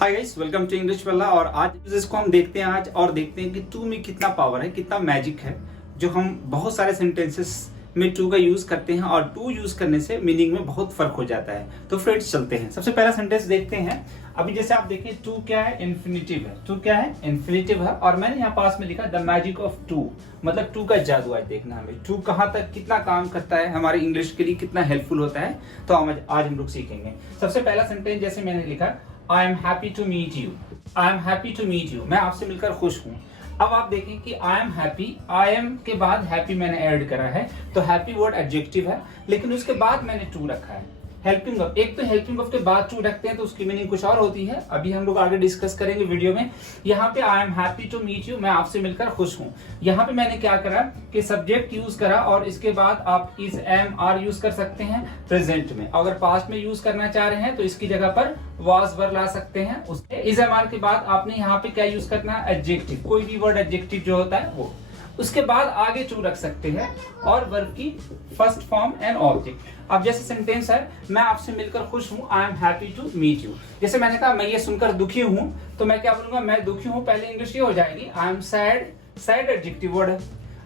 Hi guys, welcome to English वाला। और आज इसको हम देखते हैं और देखते हैं कि टू में कितना पावर है, कितना मैजिक है। जो हम बहुत सारे सेंटेंसेस में टू का यूज करते हैं और टू यूज करने से मीनिंग में बहुत फर्क हो जाता है। तो फ्रेंड्स चलते हैं, सबसे पहला सेंटेंस देखते हैं। अभी जैसे आप देखिए टू क्या है, इन्फिनिटिव है। टू क्या है, इन्फिनिटिव है। और मैंने यहाँ पास में लिखा द मैजिक ऑफ टू, मतलब टू का जादू। आज देखना हमें टू कहाँ तक कितना काम करता है, हमारे इंग्लिश के लिए कितना हेल्पफुल होता है। तो आज हम लोग सीखेंगे। सबसे पहला सेंटेंस जैसे मैंने लिखा, I am happy to meet you. I am happy to meet you. मैं आपसे मिलकर खुश हूँ। अब आप देखें कि I am happy, I am के बाद happy मैंने ऐड करा है, तो happy वर्ड एडजेक्टिव है, लेकिन उसके बाद मैंने to रखा है। हेल्पिंग ऑफ, एक तो हेल्पिंग ऑफ के बाद टू रखते हैं तो उसकी मीनिंग कुछ और होती है। अभी हम लोग आगे डिस्कस करेंगे वीडियो में। यहाँ पे I am happy to meet you, मैं आपसे मिलकर खुश हूँ। यहाँ पे मैंने क्या करा कि सब्जेक्ट यूज करा और इसके बाद आप इज, एम, आर यूज कर सकते हैं प्रेजेंट में। अगर पास्ट में यूज करना चाह रहे हैं तो इसकी जगह पर वाज वर ला सकते हैं। उसके इज, एम, आर के बाद आपने यहाँ पे क्या यूज करना है, एडजेक्टिव, कोई भी वर्ड एडजेक्टिव जो होता है वो। उसके बाद आगे टू रख सकते हैं और वर्ब की फर्स्ट फॉर्म एंड ऑब्जेक्ट। अब जैसे सेंटेंस है, मैं आपसे मिलकर खुश हूँ, I am happy to meet you. जैसे मैंने कहा मैं ये सुनकर दुखी हूँ, तो मैं क्या बोलूंगा, मैं दुखी हूँ। पहले इंग्लिश ये हो जाएगी I am sad, sad adjective word है।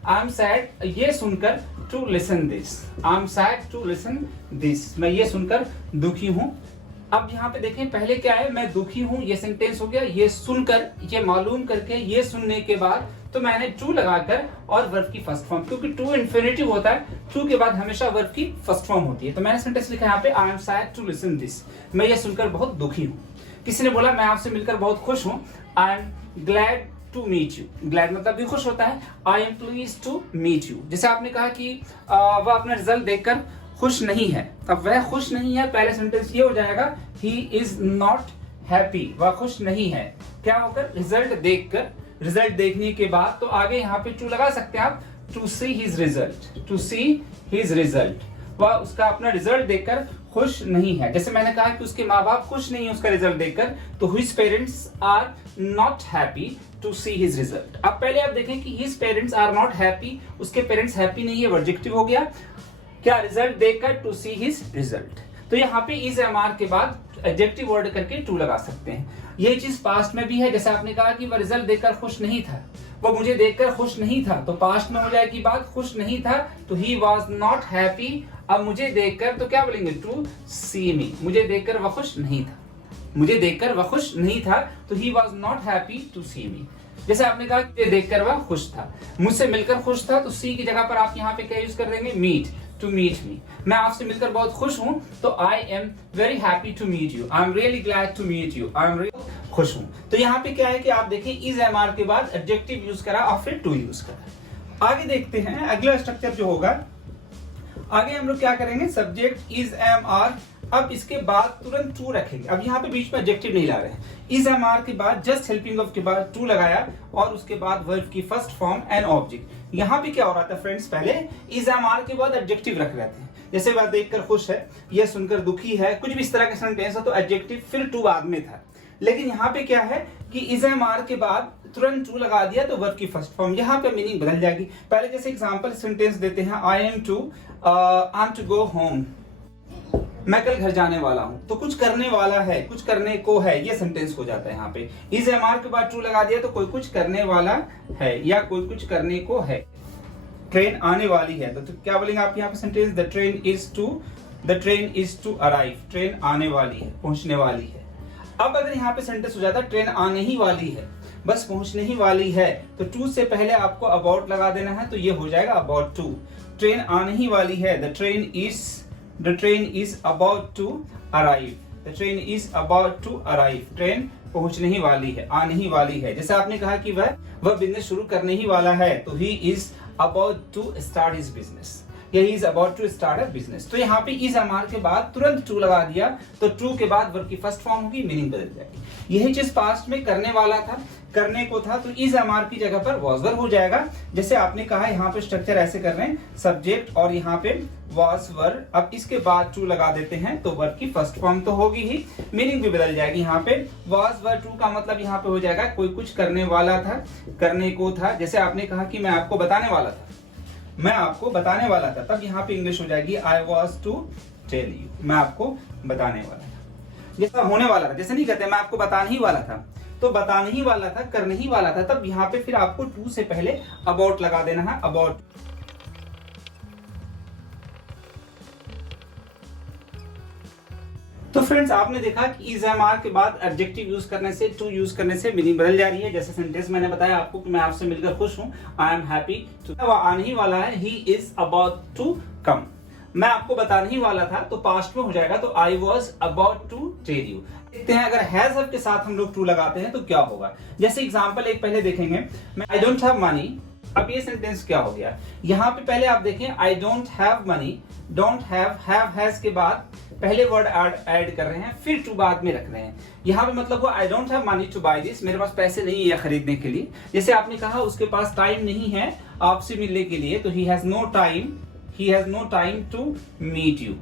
आई एम सैड ये सुनकर to listen this, I am sad to listen this, मैं ये सुनकर दुखी हूँ। अब यहाँ पे देखें पहले क्या है, मैं दुखी हूँ, ये सेंटेंस हो गया। ये सुनकर, ये मालूम करके, ये सुनने के बाद तो मैंने टू लगाकर और वर्ब की फर्स्ट फॉर्म, क्योंकि टू इन्फिनिटिव होता है, टू के बाद हमेशा वर्ब की फर्स्ट फॉर्म होती है। तो मैंने सेंटेंस लिखा यहाँ पे, I am sad to listen this, मैं ये सुनकर बहुत दुखी हूँ। किसी ने बोला मैं आपसे मिलकर बहुत खुश हूँ, I am glad to meet you. Glad मतलब भी खुश होता है। I am pleased to meet you. जैसे आपने कहा कि वह अपना रिजल्ट देखकर खुश नहीं है, अब वह खुश नहीं है, पहले सेंटेंस ये हो जाएगा, ही इज नॉट हैप्पी, वह खुश नहीं है। क्या होकर, रिजल्ट देखकर, रिजल्ट देखने के बाद तो आगे यहाँ पे टू लगा सकते हैं आप, to see his result, to see his result, वह उसका अपना रिजल्ट देखकर खुश नहीं है। जैसे मैंने कहा कि उसके माँ बाप खुश नहीं है उसका रिजल्ट देखकर, तो his parents are not happy to see his result. अब पहले आप देखें कि his parents are not happy, उसके पेरेंट्स हैप्पी नहीं है, ऑब्जेक्टिव हो गया। क्या, रिजल्ट देखकर टू सी हिज रिजल्ट। तो यहाँ पे इज, एम, आर के बाद एडजेक्टिव वर्ड करके टू लगा सकते हैं। ये चीज पास्ट में भी है। जैसे आपने कहा कि वह रिजल्ट देखकर खुश नहीं था, वो मुझे देखकर खुश नहीं था, तो पास्ट में हो जाएगी बात, खुश नहीं था तो ही वॉज नॉट हैप्पी। अब मुझे देखकर तो क्या बोलेंगे, टू सी मी, मुझे देखकर वह खुश नहीं था, मुझे देखकर वह खुश नहीं था तो he was not happy to see me. जैसे आपने कहा कि देखकर वह खुश था, मुझसे मिलकर खुश था, तो सी की जगह पर आप यहाँ पे क्या यूज कर देंगे, मीट, टू मीट मी। मैं आपसे मिलकर बहुत खुश हूँ, तो I am very happy to meet you, I am really glad to meet you, I am really खुश हूँ। तो यहाँ पे क्या है कि आप देखिए इज, एम, आर के बाद एडजेक्टिव यूज करा और फिर टू यूज करा। आगे देखते हैं अगला स्ट्रक्चर जो होगा। आगे हम लोग क्या करेंगे, सब्जेक्ट इज, एम, आर, अब इसके बाद तुरंत टू रखेंगे। अब यहाँ पे बीच में एडजेक्टिव नहीं ला रहे हैं। इज, एम, आर के बाद जस्ट हेल्पिंग ऑफ के बाद टू लगाया और उसके बाद वर्ब की फर्स्ट फॉर्म एंड ऑब्जेक्ट। यहाँ पे क्या हो रहा था फ्रेंड्स, पहले इज, एम, आर के बाद एडजेक्टिव रख रहे थे। जैसे वह देखकर खुश है, यह सुनकर दुखी है, कुछ भी इस तरह के सेंटेंस है तो एडजेक्टिव फिर टू बाद में था। लेकिन यहाँ पे क्या है कि इज, एम, आर के बाद तुरंत टू लगा दिया तो वर्ब की फर्स्ट फॉर्म, यहाँ पे मीनिंग बदल जाएगी। पहले जैसे एग्जांपल सेंटेंस देते हैं, I am to go home, मैं कल घर जाने वाला हूं, तो कुछ करने वाला है, कुछ करने को है, ये सेंटेंस हो जाता है। यहाँ पे इज, एम, आर के बाद टू लगा दिया तो कोई कुछ करने वाला है या कोई कुछ करने को है। ट्रेन आने वाली है, तो क्या बोलेंगे आप यहाँ पे sentence, the train is to arrive, train आने वाली है, पहुंचने वाली है। अब अगर यहाँ पे सेंटेंस हो जाता है ट्रेन आने ही वाली है, बस पहुंचने ही वाली है, तो टू से पहले आपको अबाउट लगा देना है, तो ये हो जाएगा अबाउट टू। ट्रेन आने ही वाली है, the train is about to arrive, the train is about to arrive, train पहुंचने ही वाली है, आने ही वाली है। जैसे आपने कहा कि वह बिजनेस शुरू करने ही वाला है, तो he is about to start his business, he is about to start a business. तो यहाँ पे इज, एम, आर के बाद तुरंत टू लगा दिया तो टू के बाद वर्ब की फर्स्ट फॉर्म होगी, मीनिंग बदल जाएगी। यही चीज पास्ट में करने वाला था, करने को था, तो इज, एम, आर की जगह पर वॉज वर्ब हो जाएगा। जैसे आपने कहा यहाँ पे स्ट्रक्चर ऐसे कर रहे हैं, सब्जेक्ट और यहाँ पे वॉज वर्ब, अब इसके बाद टू लगा देते हैं तो वर्ब की फर्स्ट फॉर्म तो होगी ही, मीनिंग भी बदल जाएगी। यहाँ पे वॉज वर्ब टू का मतलब यहाँ पे हो जाएगा कोई कुछ करने वाला था, करने को था। जैसे आपने कहा कि मैं आपको बताने वाला था, तब यहाँ पे इंग्लिश हो जाएगी I was to tell you, मैं आपको बताने वाला था। जैसा होने वाला था, जैसे नहीं कहते मैं आपको बताने ही वाला था, तो बताने ही वाला था, करने ही वाला था, तब यहाँ पे फिर आपको टू से पहले अबाउट लगा देना है, अबाउट। तो फ्रेंड्स आपने देखा कि इज एम आर के बाद एडजेक्टिव यूज करने से, टू यूज करने से मीनिंग बदल जा रही है। जैसे सेंटेंस मैंने बताया आपको कि मैं आपसे मिलकर खुश हूं, आई एम हैप्पी टू, आने ही वाला है, he is about to come. मैं आपको बताने ही वाला था तो पास्ट में हो जाएगा, तो I was about to tell you. देखते हैं अगर हैज हैव के साथ हम लोग टू लगाते हैं तो क्या होगा। जैसे एग्जांपल एक पहले देखेंगे, मैं आई डोंट हैव मनी। अब ये सेंटेंस क्या हो गया, यहाँ पे पहले आप देखें आई don't have money, don't have has के बाद पहले वर्ड ऐड कर रहे हैं, फिर टू बाद में रख रहे हैं। यहाँ पे मतलब हुआ I don't have money to buy this, मेरे पास पैसे नहीं है खरीदने के लिए। जैसे आपने कहा उसके पास टाइम नहीं है आपसे मिलने के लिए, तो he has no time to meet you,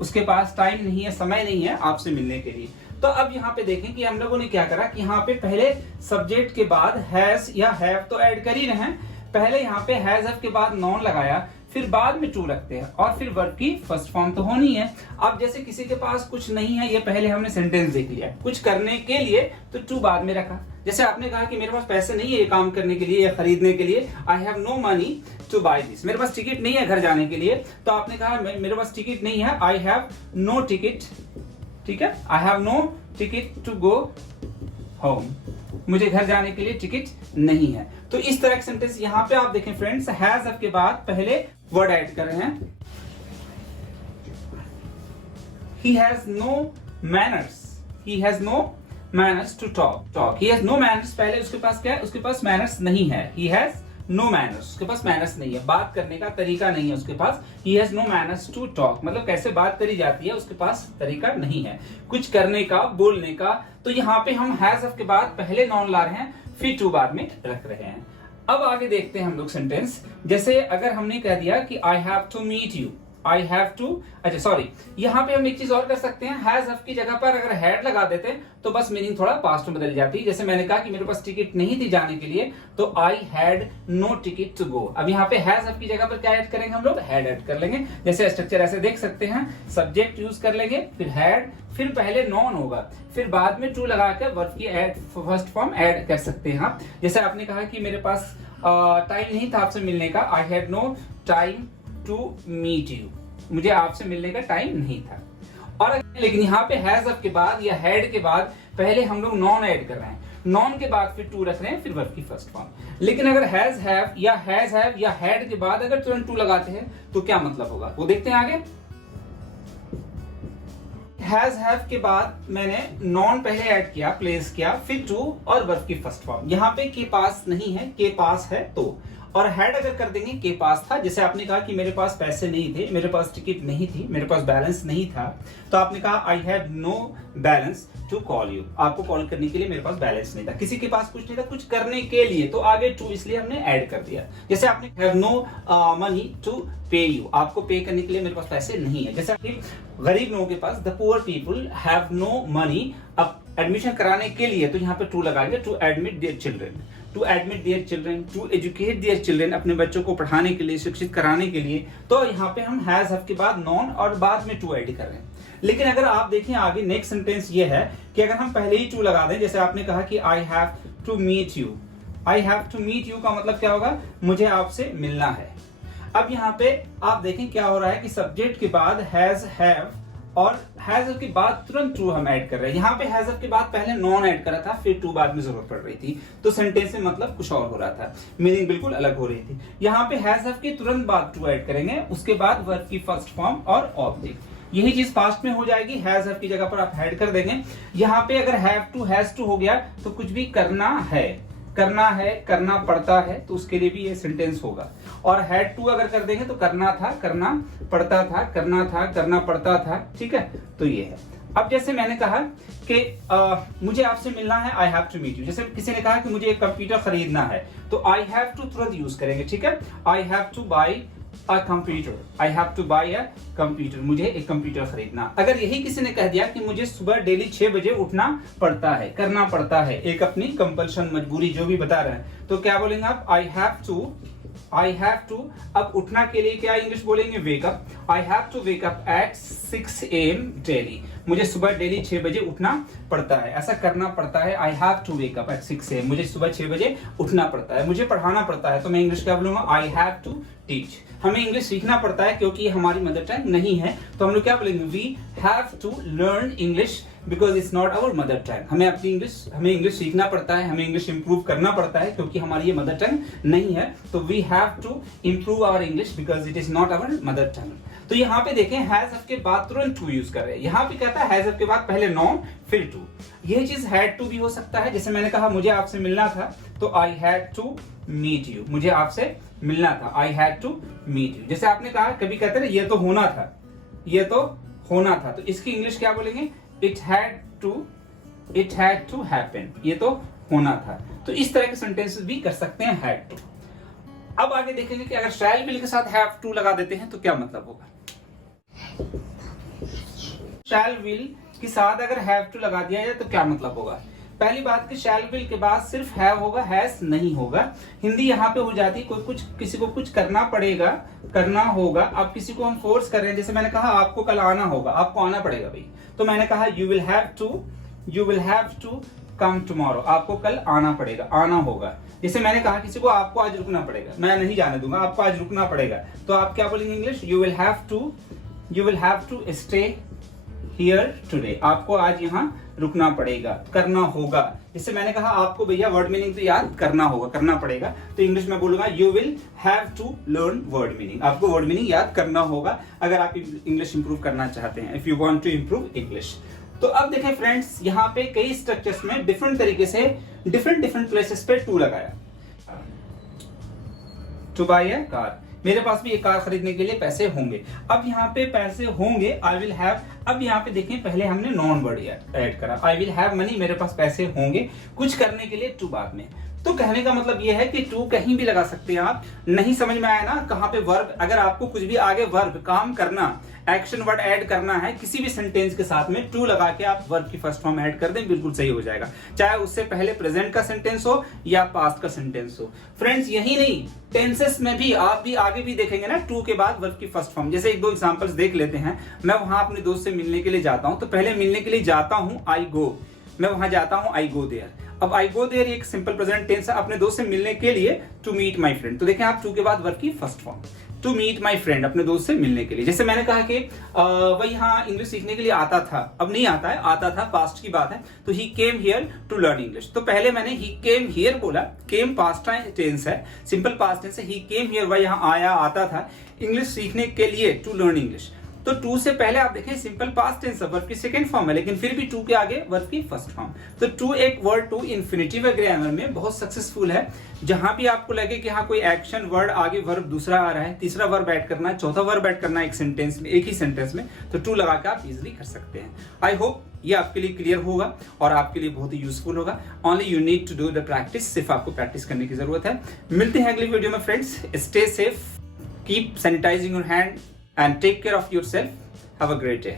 उसके पास टाइम नहीं है, समय नहीं है आपसे मिलने के लिए। तो अब यहाँ पे देखें कि हम लोगों ने क्या करा कि यहाँ पे पहले सब्जेक्ट के बाद हैज या हैव तो ऐड कर ही रहे हैं, पहले यहाँ पे हैज हैव के बाद नॉन लगाया, फिर बाद में टू रखते हैं और फिर वर्ब की फर्स्ट फॉर्म तो होनी है। अब जैसे किसी के पास कुछ नहीं है, ये पहले हमने सेंटेंस देख लिया, कुछ करने के लिए तो टू बाद में रखा। जैसे आपने कहा कि मेरे पास पैसे नहीं है ये काम करने के लिए या खरीदने के लिए, I have no money to buy this, मेरे पास टिकट नहीं है घर जाने के लिए, तो आपने कहा मेरे पास टिकट नहीं है, आई हैव नो टिकट, ठीक है, I have no ticket to go home, मुझे घर जाने के लिए टिकट नहीं है। तो इस तरह के सेंटेंस यहाँ पे आप देखें फ्रेंड्स, हैज के बाद पहले वर्ड ऐड कर रहे हैं, he has no manners, he has no manners to talk, he has no manners, पहले उसके पास क्या है, उसके पास manners नहीं है, he has no manners, उसके पास manners नहीं है, बात करने का तरीका नहीं है उसके पास, he has no manners to talk, मतलब कैसे बात करी जाती है उसके पास तरीका नहीं है कुछ करने का, बोलने का। तो यहाँ पे हम हैज के बाद पहले नॉन ला रहे हैं, फिर टू बाद में रख रहे हैं। अब आगे देखते हैं हम लोग सेंटेंस, जैसे अगर हमने कह दिया कि I have to meet you, I have to, अच्छा सॉरी, यहाँ पे हम एक चीज और कर सकते हैं, हैज हैव की जगह पर अगर हैड लगा देते हैं तो बस मीनिंग थोड़ा पास्ट में बदल जाती है। जैसे मैंने कहा कि मेरे पास टिकट नहीं थी जाने के लिए, तो I had no ticket to go. अब यहाँ पे हैज हैव की जगह पर क्या ऐड करेंगे हम लोग, हैड ऐड कर लेंगे। जैसे स्ट्रक्चर ऐसे देख सकते हैं, सब्जेक्ट यूज कर लेंगे, फिर हैड, फिर पहले नॉन होगा, फिर बाद में टू लगाकर वर्ब की फर्स्ट फॉर्म ऐड कर सकते हैं आप। जैसे आपने कहा कि मेरे पास टाइम नहीं था आपसे मिलने का, I had no time to meet you, मुझे आपसे मिलने का टाइम नहीं था। और लेकिन यहाँ पे हैज के बाद या हैड के बाद पहले हम लोग नॉन ऐड कर रहे हैं, नॉन के बाद फिर टू रख रहे हैं, फिर वर्ब की फर्स्ट फॉर्म। लेकिन अगर हैज हैव या हैड के बाद अगर तुरंत टू लगाते हैं तो क्या मतलब होगा, वो देखते हैं आगे। हैज हैव के बाद मैंने नॉन पहले ऐड किया, प्लेस किया, फिर टू और वर्ब की फर्स्ट फॉर्म। यहाँ पे के पास नहीं है, के पास है तो, और हैड अगर कर देंगे के पास था। जैसे आपने कहा कि मेरे पास पैसे नहीं थे, मेरे पास टिकट नहीं थी, मेरे पास बैलेंस नहीं था, तो आपने कहा I had no balance to call you, आपको कॉल करने के लिए मेरे पास बैलेंस नहीं था। किसी के पास कुछ नहीं था कुछ करने के लिए, तो आगे टू इसलिए हमने ऐड कर दिया। जैसे आपने हैव नो मनी टू पे यू, आपको पे करने के लिए मेरे पास पैसे नहीं है। जैसे गरीब लोगों के पास, the poor people have no money, अब एडमिशन कराने के लिए तो यहाँ पे टू लगाएंगे, to admit their children, to admit their children, to educate their children, अपने बच्चों को पढ़ाने के लिए, शिक्षित कराने के लिए। तो यहाँ पे हम हैज हैव के बाद नॉन और बाद में टू ऐड कर रहे हैं। लेकिन अगर आप देखें आगे नेक्स्ट सेंटेंस ये है कि अगर हम पहले ही टू लगा दें, जैसे आपने कहा कि I have to meet you, I have to meet you का मतलब क्या होगा, मुझे आपसे मिलना है। अब यहाँ पे आप देखें क्या हो रहा है कि सब्जेक्ट के बाद हैज हैव और हैज के बाद तुरंत टू हम ऐड कर रहे हैं। यहाँ पे हैज के बाद पहले नॉन ऐड करा था, फिर टू बाद में जरूरत पड़ रही थी, तो सेंटेंस में मतलब कुछ और हो रहा था, मीनिंग बिल्कुल अलग हो रही थी। यहाँ पे हैज के तुरंत बाद टू ऐड करेंगे, उसके बाद वर्ब की फर्स्ट फॉर्म और ऑब्जेक्ट। यही चीज पास्ट में हो जाएगी, हैज की जगह पर आप ऐड कर देंगे। यहाँ पे अगर हैव टू हैज टू हो गया तो कुछ भी करना है, करना पड़ता है, तो उसके लिए भी ये सेंटेंस होगा। और हैड टू अगर कर देंगे तो करना था, करना पड़ता था, करना था, करना पड़ता था, ठीक है, तो ये है। अब जैसे मैंने कहा कि मुझे आपसे मिलना है, I have to meet you. जैसे किसी ने कहा कि मुझे एक कंप्यूटर खरीदना है, तो आई हैव टू तुरंत यूज करेंगे, ठीक है, I have two by a computer, I have two by a computer, मुझे एक कंप्यूटर खरीदना। अगर यही किसी ने कह दिया कि मुझे सुबह डेली 6 बजे उठना पड़ता है, करना पड़ता है, एक अपनी कंपल्शन, मजबूरी जो भी बता रहे हैं, तो क्या बोलेंगे आप, I have to I have to, अब उठना के लिए क्या इंग्लिश बोलेंगे, wake up. I have to wake up at 6 AM daily, मुझे सुबह डेली 6 बजे उठना पड़ता है, ऐसा करना पड़ता है। I have to wake up at 6 AM, मुझे सुबह 6 बजे उठना पड़ता है। मुझे पढ़ाना पड़ता है तो मैं इंग्लिश क्या बोलूंगा, आई हैव टू टीच। हमें इंग्लिश सीखना पड़ता है क्योंकि ये हमारी मदर टंग नहीं है, तो हम लोग क्या बोलेंगे, we have to learn English because it's not our mother tongue. हमें इंग्लिश सीखना पड़ता है, हमें इंग्लिश इंप्रूव करना पड़ता है क्योंकि हमारी ये मदर टंग नहीं है। तो we have to improve our English because it is not our mother tongue. तो यहाँ पे देखें हैज ऑफ के बाद तुरंत टू यूज कर रहे हैं। यहाँ पे कहता है हैज ऑफ के बाद पहले नाउन फिर टू। यह चीज हैड टू भी हो सकता है, जैसे मैंने कहा मुझे आपसे मिलना था तो I had to meet you, मुझे आपसे मिलना था, I had to meet you. जैसे आपने कहा कभी कहते हैं ये तो होना था, ये तो होना था, तो इसकी इंग्लिश क्या बोलेंगे, इट हैड टू हैपन, ये तो होना था। तो इस तरह के सेंटेंसेस भी कर सकते हैं हैड टू। अब आगे देखेंगे कि अगर शैल विल के साथ हैव टू लगा देते हैं तो क्या मतलब होगा। शैल विल के साथ अगर हैव टू लगा दिया जाए तो क्या मतलब होगा। पहली बात कि शैल विल के बाद सिर्फ हैव होगा, हैज नहीं होगा। हिंदी यहाँ पे हो जाती है, किसी को कुछ करना पड़ेगा, करना होगा। अब किसी को हम फोर्स कर रहे हैं, जैसे मैंने कहा आपको कल आना होगा, आपको आना पड़ेगा भाई, तो मैंने कहा you will have to come tomorrow, आपको कल आना पड़ेगा, आना होगा। जैसे मैंने कहा किसी को आपको आज रुकना पड़ेगा, मैं नहीं जाने दूंगा, आपको आज रुकना पड़ेगा, तो आप क्या बोलेंगे English, you will have to stay here today, आपको आज यहाँ रुकना पड़ेगा, करना होगा। जैसे मैंने कहा आपको भैया वर्ड मीनिंग तो याद करना होगा, करना पड़ेगा, तो इंग्लिश में बोलूंगा you will have to learn word meaning, आपको वर्ड मीनिंग याद करना होगा अगर आप इंग्लिश इंप्रूव करना चाहते हैं, if you want to improve English. तो अब देखें फ्रेंड्स, यहाँ पे कई स्ट्रक्चर्स में डिफरेंट तरीके से डिफरेंट प्लेसेस पे टू लगाया। टू बाय अ कार, मेरे पास भी एक कार खरीदने के लिए पैसे होंगे। अब यहाँ पे पैसे होंगे, आई विल हैव। अब यहाँ पे देखें पहले हमने नॉन वर्ड ऐड करा, आई विल हैव मनी, मेरे पास पैसे होंगे, कुछ करने के लिए टू बाद में। तो कहने का मतलब यह है कि टू कहीं भी लगा सकते हैं आप। नहीं समझ में आया ना कहाँ पे वर्ब, अगर आपको कुछ भी आगे वर्ब काम करना, एक्शन वर्ड ऐड करना है किसी भी सेंटेंस के साथ में, टू लगा के आप वर्ब की फर्स्ट फॉर्म ऐड कर दें, बिल्कुल सही हो जाएगा। चाहे उससे पहले प्रेजेंट का सेंटेंस हो या पास्ट का सेंटेंस हो। फ्रेंड्स यही नहीं, टेंसेस में भी आप भी आगे भी देखेंगे ना टू के बाद वर्ब की फर्स्ट फॉर्म। जैसे एक दो एग्जांपल्स देख लेते हैं। मैं वहां अपने दोस्त से मिलने के लिए जाता हूं, तो पहले मिलने के लिए जाता हूं आई गो, मैं वहां जाता हूं आई गो देयर। अब आई गो देयर एक सिंपल प्रेजेंट टेंस है, अपने दोस्त से मिलने के लिए टू मीट माई फ्रेंड। तो देखें आप टू के बाद वर्ब की first form, to meet my friend, अपने दोस्त से मिलने के लिए। जैसे मैंने कहा कि वह यहाँ इंग्लिश सीखने के लिए आता था, अब नहीं आता है, आता था पास्ट की बात है, तो he came here to learn English. तो पहले मैंने ही केम हियर बोला, केम पास्ट टेंस है, सिंपल पास्ट टेंस है, ही केम हियर, वह यहाँ आया, आता था इंग्लिश सीखने के लिए, टू लर्न इंग्लिश। तो टू से पहले आप देखें सिंपल पास्ट टेंस है, वर्ब की सेकंड फॉर्म है, लेकिन फिर भी टू के आगे वर्ब की फर्स्ट फॉर्म। तो टू एक वर्ड टू इन्फिनिटिव ग्रामर में बहुत सक्सेसफुल है। जहां भी आपको लगे कि हाँ कोई एक्शन वर्ड आगे वर्ब दूसरा आ रहा है, तीसरा वर्ब ऐड करना है, चौथा वर्ब ऐड करना है एक सेंटेंस में, एक ही सेंटेंस में, तो टू लगा के आप इजिली कर सकते हैं। आई होप ये आपके लिए क्लियर होगा और आपके लिए बहुत ही यूजफुल होगा। Only you need to do the practice, सिर्फ आपको प्रैक्टिस करने की जरूरत है। मिलते हैं अगली वीडियो में friends. Stay safe, keep sanitising your hand and take care of yourself. Have a great day.